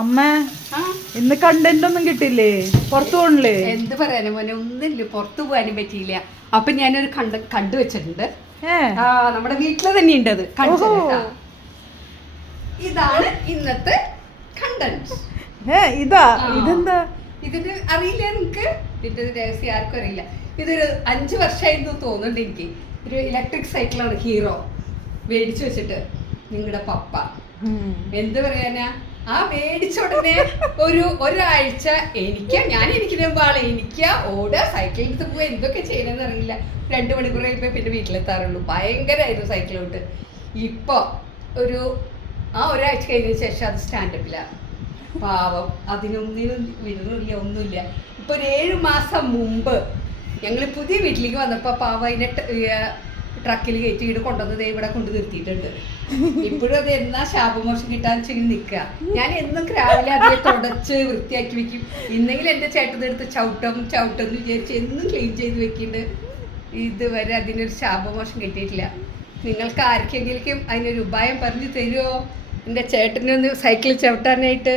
അമ്മ ഇന്ന് കണ്ടന്റ് ഒന്നും കിട്ടില്ലേ? പുറത്തു പോണില്ലേ? എന്ത് പറയാനും മോനെ, ഒന്നില്ല, പുറത്തു പോകാനും പറ്റിയില്ല. അപ്പൊ ഞാനൊരു കണ്ടു വെച്ചിട്ടുണ്ട്. നമ്മുടെ വീട്ടില് തന്നെ ഉണ്ട് അത്. ഇതാണ് ഇന്നത്തെ കണ്ടന്റ്. ഇതെന്താ? ഇതിന് അറിയില്ല നിങ്ങക്ക്? ഇതിന്റെ രഹസ്യം ആർക്കും അറിയില്ല. ഇതൊരു 5 വർഷമായിരുന്നു തോന്നുന്നുണ്ട് എനിക്ക്. ഒരു ഇലക്ട്രിക് സൈക്കിളാണ് ഹീറോ മേടിച്ചു വെച്ചിട്ട് നിങ്ങളുടെ പപ്പ. എന്ത് പറയാനാ, ആ മേടിച്ച ഉടനെ ഒരാഴ്ച എനിക്കുന്ന ആളെ ഓടുക, സൈക്കിൾ എടുത്ത് പോവുക, എന്തൊക്കെ ചെയ്യണമെന്ന് അറിയില്ല. 2 മണിക്കൂർ കഴിയുമ്പോൾ പിന്നെ വീട്ടിലെത്താറുള്ളൂ. ഭയങ്കരമായിരുന്നു സൈക്കിളോട്ട്. ഇപ്പൊ ഒരാഴ്ച കഴിഞ്ഞ ശേഷം അത് സ്റ്റാൻഡപ്പിലാണ്. പാവം, അതിനൊന്നിനും വിടുന്നില്ല, ഒന്നുമില്ല. ഇപ്പൊ ഒരു 7 മാസം മുമ്പ് ഞങ്ങൾ പുതിയ വീട്ടിലേക്ക് വന്നപ്പോ പാവ അതിനെ ട്രക്കിൽ കയറ്റി വീട് കൊണ്ടുവന്നത് ഇവിടെ കൊണ്ട് നിർത്തിയിട്ടുണ്ട്. ഇപ്പോഴും അത് എന്നാ ശാപമോഷം കിട്ടാന്ന് വെച്ചെങ്കിൽ നിൽക്കുക. ഞാൻ എന്നും രാവിലെ അതിനെ തുടച്ച് വൃത്തിയാക്കി വെക്കും. ഇന്നെങ്കിലും എൻ്റെ ചേട്ടനെടുത്ത് ചവിട്ടെന്ന് വിചാരിച്ച് എന്നും ക്ലീൻ ചെയ്ത് വെക്കുന്നുണ്ട്. ഇതുവരെ അതിനൊരു ശാപമോഷം കിട്ടിയിട്ടില്ല. നിങ്ങൾക്ക് ആർക്കെങ്കിലും അതിനൊരു ഉപായം പറഞ്ഞു തരുമോ? എൻ്റെ ചേട്ടനൊന്ന് സൈക്കിൾ ചവിട്ടാനായിട്ട്.